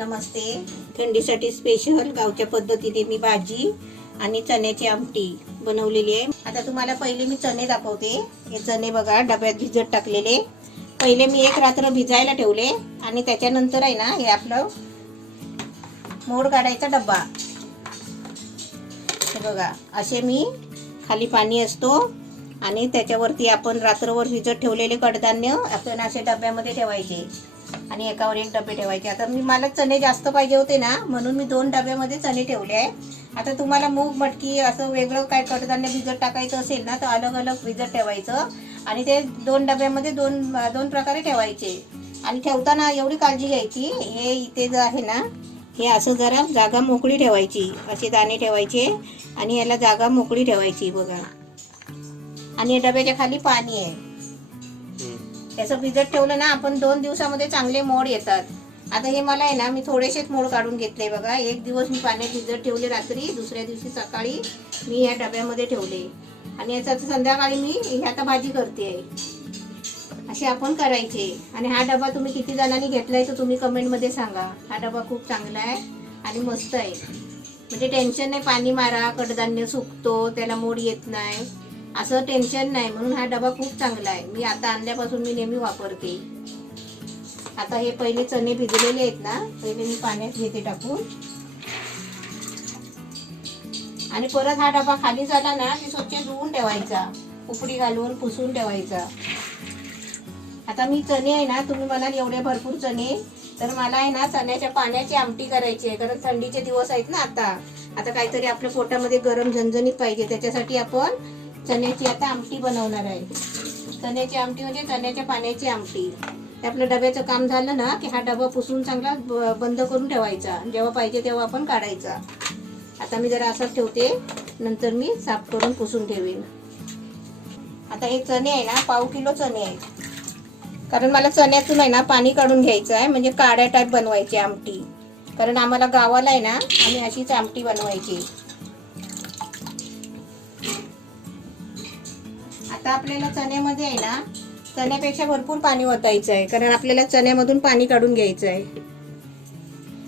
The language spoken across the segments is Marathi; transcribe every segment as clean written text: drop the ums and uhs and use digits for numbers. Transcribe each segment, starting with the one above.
नमस्ते. थंडीसाठी स्पेशल गावच्या पद्धतीने मी भाजी आणि चण्याची आमटी बनवलेली आहे. आता तुम्हाला पहिले मी चणे दाखवते. हे चणे बघा डब्यात भिजत टाकलेले. पहिले मी एक रात्र भिजायला ठेवले आणि त्याच्यानंतर आहे ना हे आपलं मोड काढायचा डब्बा. हे बघा असे मी खाली पाणी असतो आणि त्याच्यावरती आपण रात्रभर भिजत ठेवलेले कडधान्य आपण असे डब्यामध्ये ठेवायचे आणि एकावर एक डबे ठेवायचे. आता मला चणे जास्त पाहिजे होते ना म्हणून मी 2 डब्यामध्ये चणे ठेवले आहे. आता तुम्हाला मूग मटकी असं वेगळं काय कडधान्य भिजत टाकायचं असेल ना तर अलग अलग भिजत ठेवायचं आणि ते 2 डब्यामध्ये दोन प्रकारे ठेवायचे. आणि ठेवताना एवढी काळजी घ्यायची, हे इथे जे आहे ना हे असं जरा जागा मोकळी ठेवायची, असे दाणे ठेवायचे आणि याला जागा मोकळी ठेवायची बघा. आणि डब्याच्या खाली पाणी आहे. त्याचं भिजत ठेवलं ना आपण 2 दिवसामध्ये चांगले मोड येतात. आता हे मला आहे ना मी थोडेसेच मोड काढून घेतले बघा. एक दिवस मी पाण्यात भिजत ठेवले रात्री, दुसऱ्या दिवशी सकाळी मी या डब्यामध्ये ठेवले आणि याचा संध्याकाळी मी आता भाजी करते. असे आपण करायचे. आणि हा डबा तुम्ही किती जणांनी घेतलाय तर तुम्ही कमेंटमध्ये सांगा. हा डबा खूप चांगला आहे आणि मस्त आहे. म्हणजे टेन्शन नाही, पाणी मारा कडधान्य सुकतो त्याला मोड येत नाही असं टेन्शन नाही. म्हणून हा डबा खूप चांगला आहे. मी आता आणल्यापासून मी नेहमी वापरते. आता हे पहिले चणे भिजलेले आहेत ना, पहिले मी पाण्यात घेते टाकून आणि परत हा डबा खाली झाला ना की स्वच्छ धुवून ठेवायचा, उपडी घालून पुसून ठेवायचा. आता मी चणे आहे ना, तुम्ही म्हणाल एवढे भरपूर चणे, तर मला आहे ना चण्याच्या पाण्याची आमटी करायची आहे. कारण थंडीचे दिवस आहेत ना आता काहीतरी आपल्या पोटामध्ये गरम झणझणीत पाहिजे. त्याच्यासाठी आपण चण्याची आता आमटी बनवणार आहे. चण्याची आमटी म्हणजे चण्याच्या पाण्याची आमटी. आपलं डब्याचं काम झालं ना की हा डबा पुसून चांगला बंद करून ठेवायचा, जेव्हा पाहिजे तेव्हा आपण काढायचा. आता मी जरा असंच ठेवते, नंतर मी साफ करून पुसून ठेवीन. आता हे चणे आहे ना 1/2 किलो चणे आहे. कारण मला चण्यातून आहे ना पाणी काढून घ्यायचं आहे, म्हणजे काड्या टाईप बनवायची आमटी. कारण आम्हाला गावाला आहे ना आम्ही अशीच आमटी बनवायची. आता आपल्याला चण्यामध्ये आहे ना चण्यापेक्षा भरपूर पाणी ओतायचं आहे, कारण आपल्याला चण्यामधून पाणी काढून घ्यायचं आहे.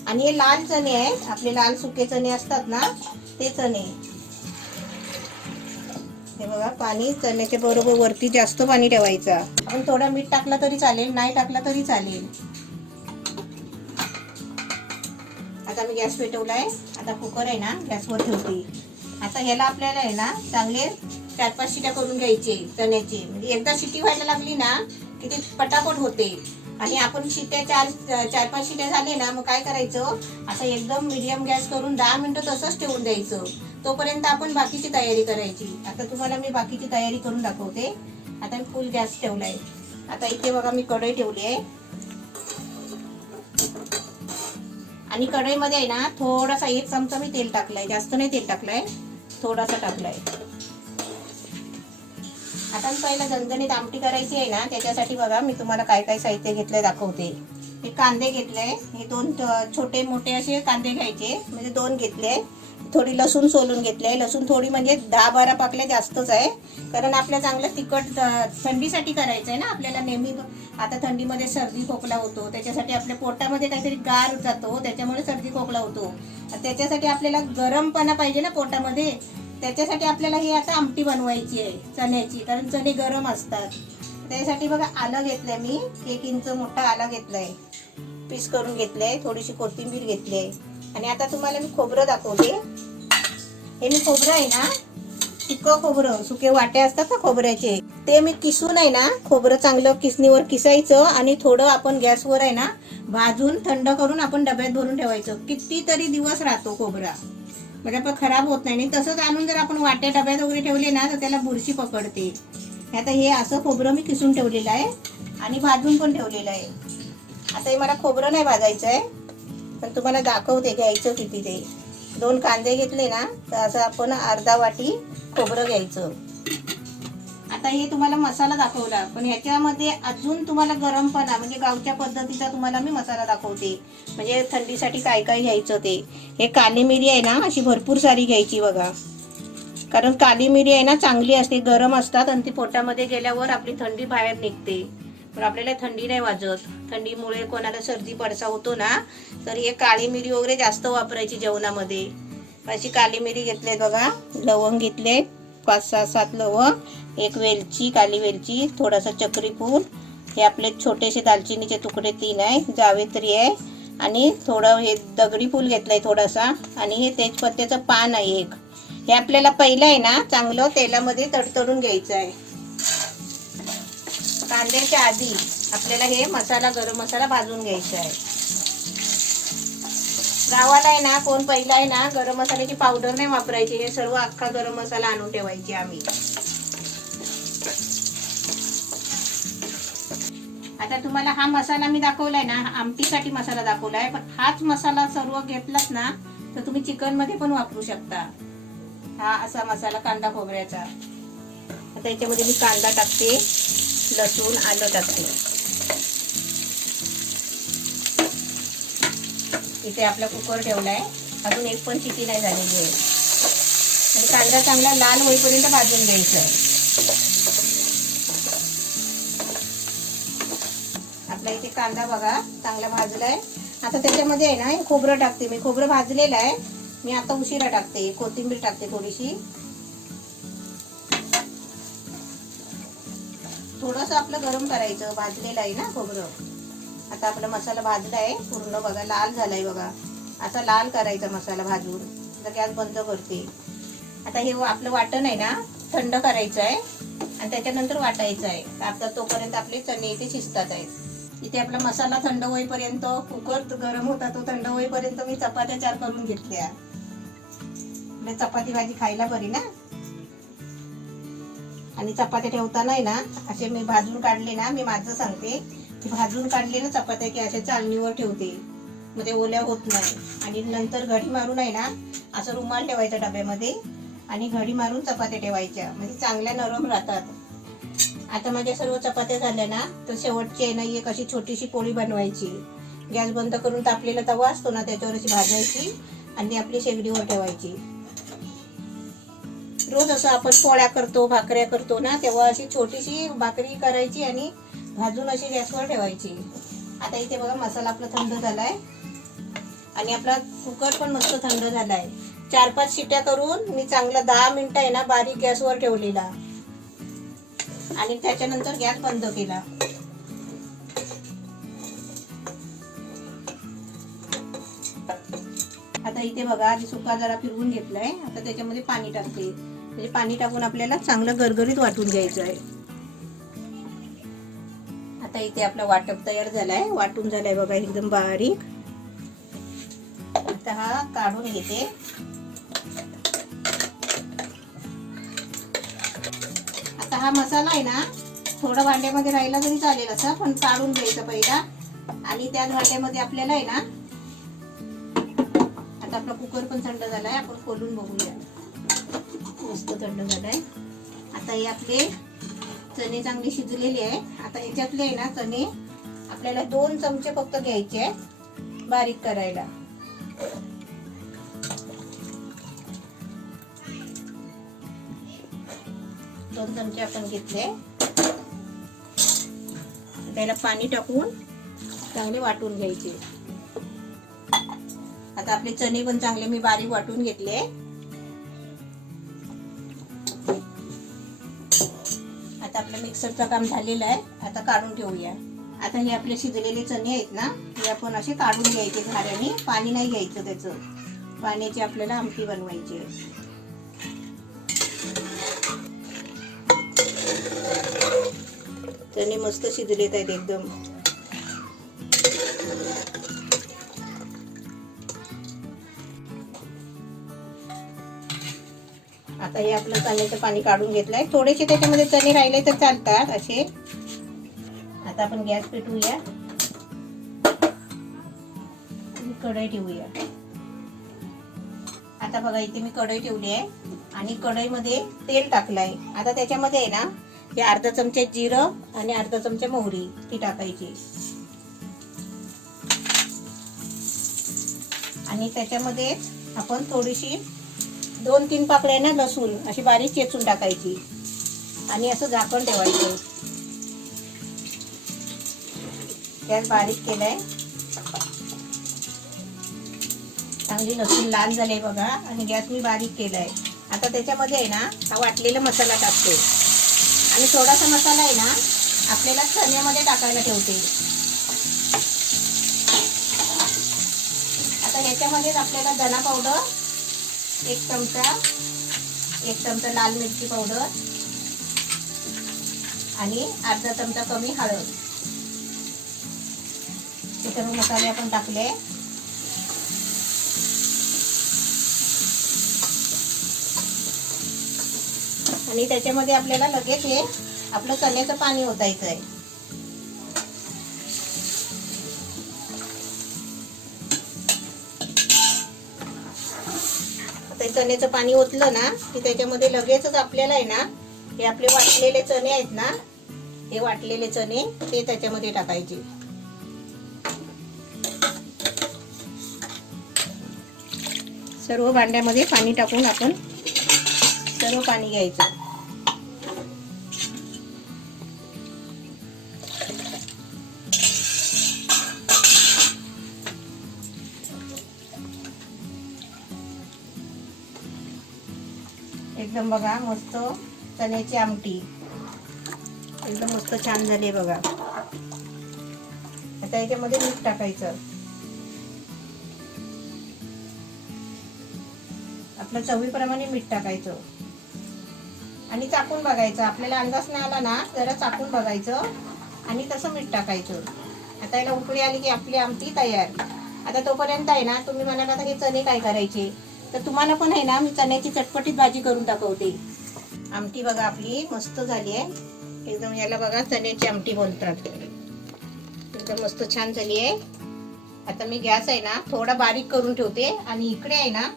आणि हे लाल चणे आहेत, आपले लाल सुके चणे असतात ना ते चणे. हे बघा पाणी चण्याच्या बरोबर वरती जास्त पाणी ठेवायचं. आपण थोडं मीठ टाकलं तरी चालेल, नाही टाकलं तरी चालेल. आता मी गॅस पेटवलाय. आता कुकर आहे ना गॅसवर ठेवते. आता ह्याला आपल्याला आहे ना चांगले 4-5 शिट्या करून घ्यायचे चण्याची. म्हणजे एकदा शिट्टी व्हायला लागली ना की ते पटापट होते. आणि आपण शिट्ट्या 4-5 शिट्ट्या झाले ना मग काय करायचं, असं एकदम मीडियम गॅस करून 10 मिनिटं तसंच ठेवून द्यायचं. तोपर्यंत आपण बाकीची तयारी करायची. आता तुम्हाला मी बाकीची तयारी करून दाखवते. आता मी फुल गॅस ठेवलाय. आता इथे बघा मी कढई ठेवली आहे आणि कढईमध्ये आहे ना थोडासा 1 चमचा मी तेल टाकलाय, जास्त नाही तेल टाकलाय, थोडासा टाकलाय. आता मी पहिला झणझणीत आमटी करायची आहे ना त्याच्यासाठी बघा मी तुम्हाला काय काय साहित्य घेतलंय दाखवते. हे कांदे घेतले, हे 2 छोटे मोठे असे कांदे घ्यायचे, म्हणजे 2 घेतले. थोडी लसूण सोलून घेतले. लसूण थोडी म्हणजे 10-12 पाकल्या जास्तच आहे, कारण आपल्या चांगलं तिखट थंडीसाठी करायचं आहे ना आपल्याला. नेहमी आता थंडीमध्ये सर्दी खोकला होतो, त्याच्यासाठी आपल्या पोटामध्ये काहीतरी गार जातो, त्याच्यामुळे सर्दी खोकला होतो. त्याच्यासाठी आपल्याला गरमपणा पाहिजे ना पोटामध्ये, त्याच्यासाठी आपल्याला ही आता आमटी बनवायची आहे चण्याची, कारण चणे गरम असतात. त्यासाठी बघा आलं घेतलंय मी, 1 इंच मोठा आलं घेतलाय, पीस करून घेतलंय. थोडीशी कोथिंबीर घेतली आहे. आणि आता तुम्हाला मी खोबरं दाखवते. हे मी खोबरं आहे ना सुकं खोबरं, सुके वाटे असतात ना खोबऱ्याचे, ते मी किसून आहे ना खोबरं चांगलं किसणीवर किसायचं आणि थोडं आपण गॅसवर आहे ना भाजून थंड करून आपण डब्यात भरून ठेवायचं. कितीतरी दिवस राहतो खोबरा, म्हणजे आपण खराब होत नाही. तसंच आणून जर आपण वाट्या डब्यात वगैरे ठेवले ना तर त्याला बुरशी पकडते. आता हे असं खोबरं मी किसून ठेवलेलं आहे आणि भाजून पण ठेवलेलं आहे. आता हे मला खोबरं नाही भाजायचं आहे, पण तुम्हाला दाखवते घ्यायचं किती ते. 2 कांदे घेतले ना तर असं आपण अर्धा वाटी खोबरं घ्यायचं. आता हे तुम्हाला मसाला दाखवला, पण ह्याच्यामध्ये अजून तुम्हाला गरमपणा म्हणजे गावच्या पद्धतीचा तुम्हाला मी मसाला दाखवते, म्हणजे थंडीसाठी काय काय घ्यायचं ते. हे काली मिरी आहे ना अशी भरपूर सारी घ्यायची बघा, कारण काली मिरी आहे ना चांगली असते, गरम असतात आणि ती पोटामध्ये गेल्यावर आपली थंडी बाहेर निघते. पण आपल्याला थंडी नाही वाजत. थंडीमुळे कोणाला सर्दी पडसा होतो ना, तर हे काळी मिरी वगैरे जास्त वापरायची जेवणामध्ये. अशी काली मिरी घेतले बघा, लवंग घेतले 5-6-7 लवंग, एक वेलची, काली वेलची, थोडासा चक्री फूल, हे आपले छोटेसे दालचिनीचे तुकडे 3 आहे, जावेत्री आहे आणि थोडं हे दगडी फूल घेतलंय थोडासा आणि हे तेजपत्त्याचं पान आहे एक. हे आपल्याला पहिलं आहे ना चांगलं तेलामध्ये तडतडून घ्यायचं आहे. कांद्याच्या आधी आपल्याला हे मसाला, गरम मसाला भाजून घ्यायचा आहे. गावाला आहे ना कोण पहिला आहे ना गरम मसाल्याची पावडर नाही वापरायची, हे सर्व अख्खा गरम मसाला आणून ठेवायची आम्ही. आता तुम्हाला हा मसाला मी दाखवलाय ना, आमटीसाठी मसाला दाखवलाय, पण हाच मसाला सर्व घेतलात ना तर तुम्ही चिकन मध्ये पण वापरू शकता. हा असा मसाला कांदा खोबऱ्याचा. आता याच्यामध्ये मी कांदा टाकते, लसूण, आलं टाकते. इथे आपला कुकर ठेवलाय, अजून एक पण शिटी नाही झालेली आहे. आणि कांदा चांगला लाल होईपर्यंत भाजून घ्यायचा आहे. आपला इथे कांदा बघा चांगला भाजलाय. आता त्याच्यामध्ये आहे ना खोबरं टाकते मी. खोबरं भाजलेलं आहे, मी आता उशिरा टाकते. कोथिंबीर टाकते थोडीशी. थोडंसं आपलं गरम करायचं, भाजलेलं आहे ना खोबरं. आता आपला मसाला भाजला आहे पूर्ण बघा, लाल झालाय बघा. असा लाल करायचा मसाला भाजून. आता गॅस बंद करते. आता हे आपलं वाटण आहे ना थंड करायचं आहे आणि त्याच्यानंतर वाटायचं आहे. आता तोपर्यंत आपले चणे इथे शिजतात आहेत. इथे आपला मसाला थंड होईपर्यंत, कुकर गरम होता तो थंड होईपर्यंत मी चपात्या 4 करून घेतल्या. चपाती भाजी खायला बरी ना. आणि चपात्या ठेवताना आहे ना असे मी भाजून काढले ना, मी माझं सांगते, भाजून काढले ना चपात्या की अशा चाळणीवर ठेवते, मग ते ओल्या होत नाही. आणि नंतर घडी मारून आहे ना असं रुमाल ठेवायचा डब्यामध्ये आणि घडी मारून चपात्या ठेवायच्या, म्हणजे चांगल्या नरम राहतात. आता माझ्या सर्व चपात्या झाल्या ना तर शेवटची आहे ना एक अशी छोटीशी पोळी बनवायची. गॅस बंद करून तापलेला तवा असतो ना त्याच्यावर अशी भाजायची आणि आपली शेगडीवर ठेवायची. रोज असं आपण पोळ्या करतो, भाकऱ्या करतो ना, तेव्हा अशी छोटीशी भाकरी करायची आणि भाजून अशी गॅसवर ठेवायची. आता इथे बघा मसाला आपला थंड झालाय आणि आपला कुकर पण मस्त थंड झालाय. 4-5 शिट्या करून मी चांगला 10 मिनिटं आहे ना बारीक गॅसवर ठेवलेला आणि त्याच्यानंतर गॅस बंद केला. आता इथे बघा आधी सुका जरा फिरवून घेतलाय. आता त्याच्यामध्ये पाणी टाकते, म्हणजे पाणी टाकून आपल्याला चांगलं गरगरीत वाटून घ्यायचं आहे. आता इथे आपला वाटप तयार झालाय, वाटून झालाय बघा एकदम बारीक. आता हा काढून घेते. आता हा मसाला आहे ना थोडा भांड्यामध्ये राहिला तरी चालेल असा, पण काढून घ्यायचा पहिला. आणि त्याच भांड्यामध्ये आपल्याला आहे ना, आता आपला कुकर पण थंड झालाय, आपण खोलून बघूया. मस्त थंड झालाय. आता हे आपले चणे चांगले शिजलेले आहे. आता याच्यातले आहे ना चणे आपल्याला 2 चमचे फक्त घ्यायचे आहे बारीक करायला. दोन चमचे आपण घेतले. त्याला पाणी टाकून चांगले वाटून घ्यायचे. आता आपले चणे पण चांगले मी बारीक वाटून घेतले. आता आपलं मिक्सरचं काम झालेलं आहे. आता काढून ठेवूया. आता हे आपले शिजलेले चणे आहेत ना, हे आपण असे काढून घ्यायचे झाऱ्याने. पाणी नाही घ्यायचं त्याचं, पाण्याची आपल्याला आमटी बनवायची आहे. चणे मस्त शिजलेत आहेत एकदम. आता हे आपलं चण्याचं पाणी काढून घेतलंय. थोडेसे त्याच्यामध्ये चणे राहिले तर चालतात असे. आता आपण गॅस पेटवूया, कढई ठेवूया. आता बघा इथे मी कढई ठेवली आहे आणि कढईमध्ये तेल टाकलंय. आता त्याच्यामध्ये आहे ना हे अर्धा चमचा जिरं आणि अर्धा चमचा मोहरी ती टाकायची. आणि त्याच्यामध्ये आपण थोडीशी 2-3 पाकळ्या ना लसूण अशी बारीक चेचून टाकायची आणि असं झाकण ठेवायचं. गॅस बारीक केलाय. चांगली लसूण लाल झाले बघा आणि गॅस मी बारीक केलाय. आता त्याच्यामध्ये आहे ना हा वाटलेला मसाला टाकते आणि थोडासा मसाला आहे ना आपल्याला चण्यामध्ये टाकायला ठेवते. आता ह्याच्यामध्येच आपल्याला धना पावडर 1 चमचा लाल मिरची पावडर आणि अर्धा चमचा कमी हळद हे सर्व मसाले आपण टाकले. आणि त्याच्यामध्ये आपल्याला लगेच हे आपलं चण्याचं पाणी ओतायचं आहे. आता चण्याचं पाणी ओतलं ना की त्याच्यामध्ये लगेचच आपल्याला आहे ना हे आपले वाटलेले चणे आहेत ना, हे वाटलेले चणे ते त्याच्यामध्ये टाकायचे. सर्व भांड्यामध्ये पाणी टाकून आपण सर्व पाणी घ्यायचं. एकदम बघा मस्त चण्याची आमटी एकदम मस्त छान झाली बघा. आता याच्यामध्ये मीठ टाकायचं. आपल्या चवीप्रमाणे मीठ टाकायचं आणि चाकून बघायचं. आपल्याला अंदाज नाही आला ना जरा चाकून बघायचं आणि तसं मीठ टाकायचं. आता याला उकळी आली की आपली आमटी तयार. आता तोपर्यंत आहे ना तुम्ही म्हणाल आता हे चणे काय करायचे, तर तुम्हाला पण आहे ना मी चण्याची चटपटीत भाजी करून दाखवते. आमटी बघा आपली मस्त झाली आहे एकदम. याला बघा चण्याची आमटी बोलतात. एकदम मस्त छान झाली आहे. आता मी गॅस आहे ना थोडा बारीक करून ठेवते आणि इकडे आहे ना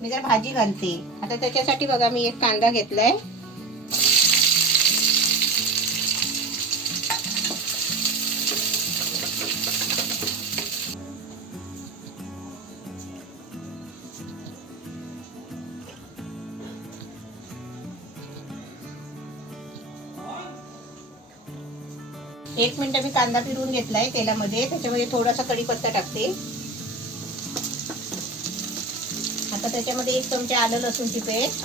मी जर भाजी घालते. आता त्याच्यासाठी बघा मी एक कांदा घेतलाय. एक मिनिट मी कांदा फिरवून घेतलाय तेलामध्ये. त्याच्यामध्ये थोडासा कढीपत्ता टाकते. आता त्याच्यामध्ये 1 चमचा आलं लसूणची पेस्ट,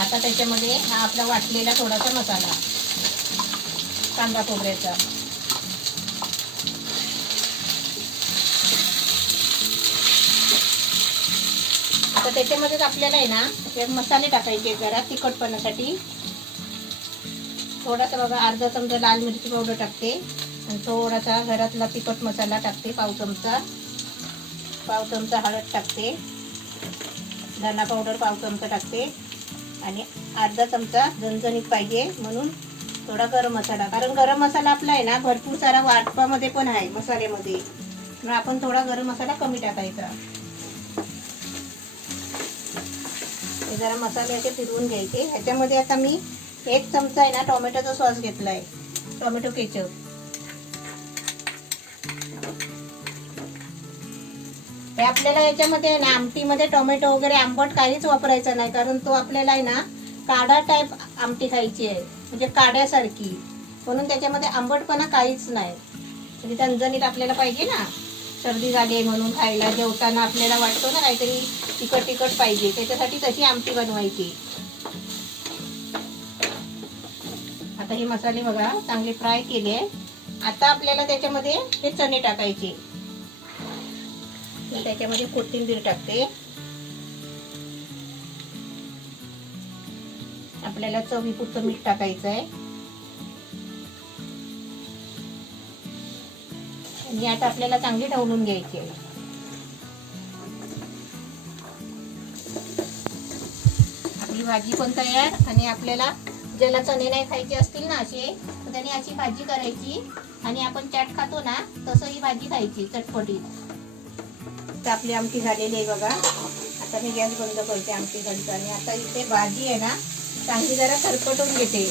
आता त्याच्यामध्ये हा आपला वाटलेला थोडासा मसाला कांदा खोबऱ्याचा, आता त्याच्यामध्येच आपल्याला आहे ना मसाले टाकायचे जरा तिखटपणासाठी. थोडासा बघा अर्धा चमचा लाल मिरची पावडर टाकते आणि थोडासा घरातला तिखट मसाला टाकते. पाव चमचा हळद टाकते. धना पावडर पाव चमचा टाकते आणि अर्धा चमचा झणझणीत पाहिजे म्हणून थोडा गरम मसाला. कारण गरम मसाला आपला आहे ना भरपूर सारा वाटपामध्ये पण आहे मसाल्यामध्ये, मग आपण थोडा गरम मसाला कमी टाकायचा. हे जरा मसाले असे फिरवून घ्यायचे. ह्याच्यामध्ये आता मी 1 चमचा आहे ना टोमॅटोचा सॉस घेतलाय, टोमॅटो केचप. हे आपल्याला याच्यामध्ये ना आमटीमध्ये टोमॅटो वगैरे आंबट काहीच वापरायचं नाही, कारण तो आपल्याला आहे ना काढा टाईप आमटी खायची आहे, म्हणजे काढ्यासारखी. म्हणून त्याच्यामध्ये आंबटपणा काहीच नाही. म्हणजे झणझणीत आपल्याला पाहिजे ना, सर्दी झाली आहे म्हणून खायला जेवताना आपल्याला वाटतो ना काहीतरी तिखट तिखट पाहिजे, त्याच्यासाठी तशी आमटी बनवायची. आता हे मसाले बघा चांगले फ्राय केले. आता आपल्याला त्याच्यामध्ये हे चणे टाकायचे. त्याच्यामध्ये कोथिंबीर टाकते. आपल्याला चवीपुरतं मीठ टाकायचं आहे. आणि आता आपल्याला चांगली ढवळून घ्यायची आहे. आपली भाजी पण तयार. आणि आपल्याला ज्याला चणे नाही खायचे असतील ना असे, तर त्याने अशी भाजी करायची आणि आपण चाट खातो ना तसं ही भाजी खायची चटपटीत. तर आपली आमटी झालेली आहे बघा. आता मी गॅस बंद करते आमटी घालताना. आता इथे भाजी आहे ना चांगली जरा खरकटून घेते.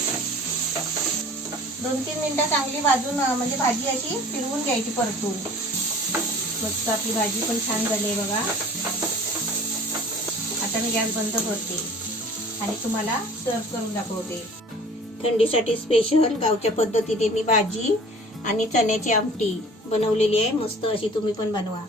2-3 मिनिटं चांगली भाजून म्हणजे भाजी अशी फिरवून घ्यायची परतून. मस्त आपली भाजी पण छान झाली आहे बघा. आता मी गॅस बंद करते आणि तुम्हाला सर्व करून दाखवते. थंडीसाठी स्पेशल गावच्या पद्धतीने मी भाजी आणि चण्याची आमटी बनवलेली आहे. मस्त अशी तुम्ही पण बनवा.